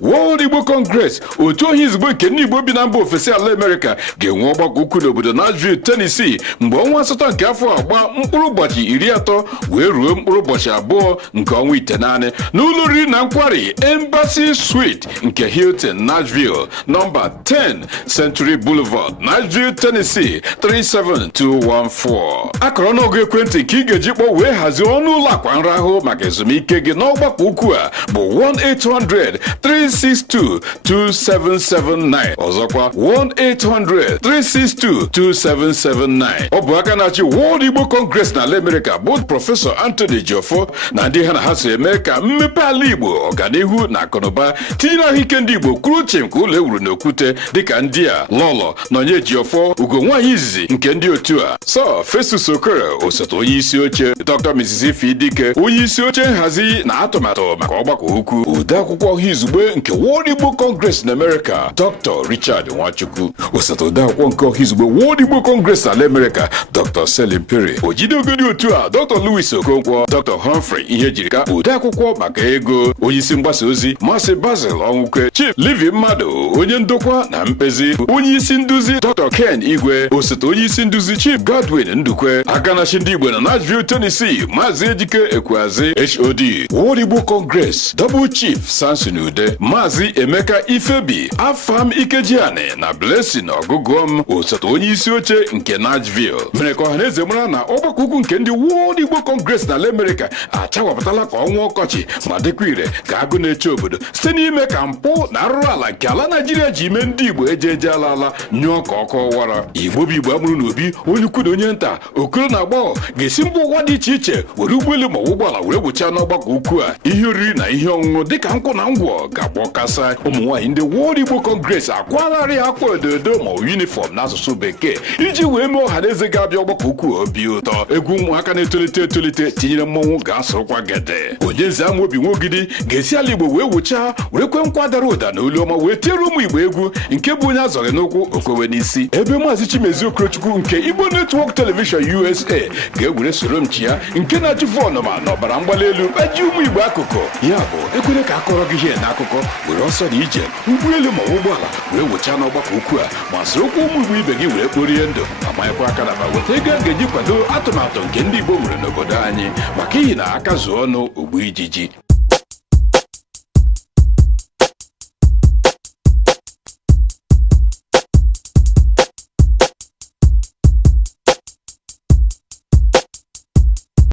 World Igbo Congress otu ohi izugbo nke ndị Igbo bi na mba ofesi ala America ga-enwe ọgbakọ ukwu n'obodo Nashville, Tennessee mgbe ọnwa asatọ nke afọ agba mkpụrụ ụbọchị 30 wee ruo mkpụrụ ụbọchị 2 nke ọnwa itenaanị n'ụlọ oriri na nkwari Embassy Suite nke Hilton, Nashville, nọmba 10 Century Boulevard, Nashville, Tennessee 37214. Akọrọ n'ogo ekwentị nke ị ga-eji kpọọ wee hazie ọnụ ụlọ akwa nrahụ maka ezumike gị n'ọgbakọ ukwu a bụ 1-800-362-2779. ọzọkwa 1-800-362-2779. ọ bụ aka na-achị World Igbo Congress n'ala America bụ Prọfesọ Anthony Jiofo na ndị ha na ha so eme ka mmepe ala Igbo, ọganihu na akụnụba tinyere ahụike ndị Igbo kwuru chim ka ụlọ ewuru n'okwute dịka ndị a Lọlọ Nonye Jiofo, ugo nwaanyị izizi nke ndị otu a, Sir Festus Okere, osote onye isi oche, Dr. Mrs. Ifedike, onye isi oche nhazi na atụmatụ maka ọgbakọ ukwu, odeakwụkwọ ọha izugbe nke World Igbo Congress na America, Dr. Richard Nwachukwu, osote odeakwụkwọ nke ọha izugbe World Igbo Congress na America, Dr. Selim Perry, ojidegodi otu a Dr. Louis Okonkwo, Dr. Humphrey Ihejirika, odeakwụkwọ maka ego, onye isi mgbasa ozi Maazị Basil Onwuke, Chief Livy Mmadụ, onye ndokwa na mpezi, onye isi nduzi Dr. Ken Igwe, osote onye isi nduzi Chief Godwin Ndukwe, aka na ndị Igbo na Nashville, Tennessee Maazị Ejike Ekweazi, HOD World Igbo Congress, Double Chief Samson Ude, Maazị Emeka Ifebi, Afam Ikejiani na Blessing Ogugom, osote onye isi oche nke Nashville, mere ka ọhaneze mara na ọgbakọ ukwu nke ndị World Igbo Congress na America achawapụtala ka ọnwa ọkọchị ma dịkwa ire ka agụ na-eche obodo site n'ime ka mpụ na arụrụ ala nke ala Naịjirịa ji ime ndị Igbo eje ala nyụọ ka ọkụ ọwara. Igbo bụ Igbo amụrụ n'obi, onye ukwu na onye nta, okoro na agbọghọ ga-esi mba ụwa dị iche iche were ụgbọelu ma ụgbọala were gbuchaa n'ọgbakọ ukwu a. Ihe oriri na ihe ọṅụṅụ dịka nkwụ na ngwọ ga-agbọkasa. Ụmụ nwaanyị ndị World Igbo Congress akwalarị akwa ododo ma yunifọm n'asụsụ Bekee iji wee mee ọhaneze ga-abịa ọgbakọ ukwu obi ụtọ. Egwu ụmụaka na-etolite etolite tinyere mmọnwụ ga-asụrụkwa gede. Onye nze ama obi Nwogidi ga-esi ala Igbo wee wuchaa were kwe nkwa dara ụda na olu ọma wee tiere ụmụ Igbo egwu nke bụ onye azọghị n'ụkwụ okowe n'isi. Ebe Maazị Chimezie Okorochukwu nke Igbo Network Television USA ga-ewere soro mchi ya nke na-achụfu ọnụma n'ọbara mgbali elu kpaji ụmụ Igbo akụkụ. Ya bụ ekwere ka akọrọ gị ihe n'akụkọ were ọsọ na ije ụgbọelu ma ụgbọala wee wuchaa n'ọgbakọ ukwu a ma sorokwa ụmụ Igbo ibe gị were kporie ndụ ma manyekwa aka na weta ego a ga-eji kwado atụmatụ nke ndị Igbo nwere n'obodo anyị maka ihi na aka zuo ọnụ ogbu ijiji.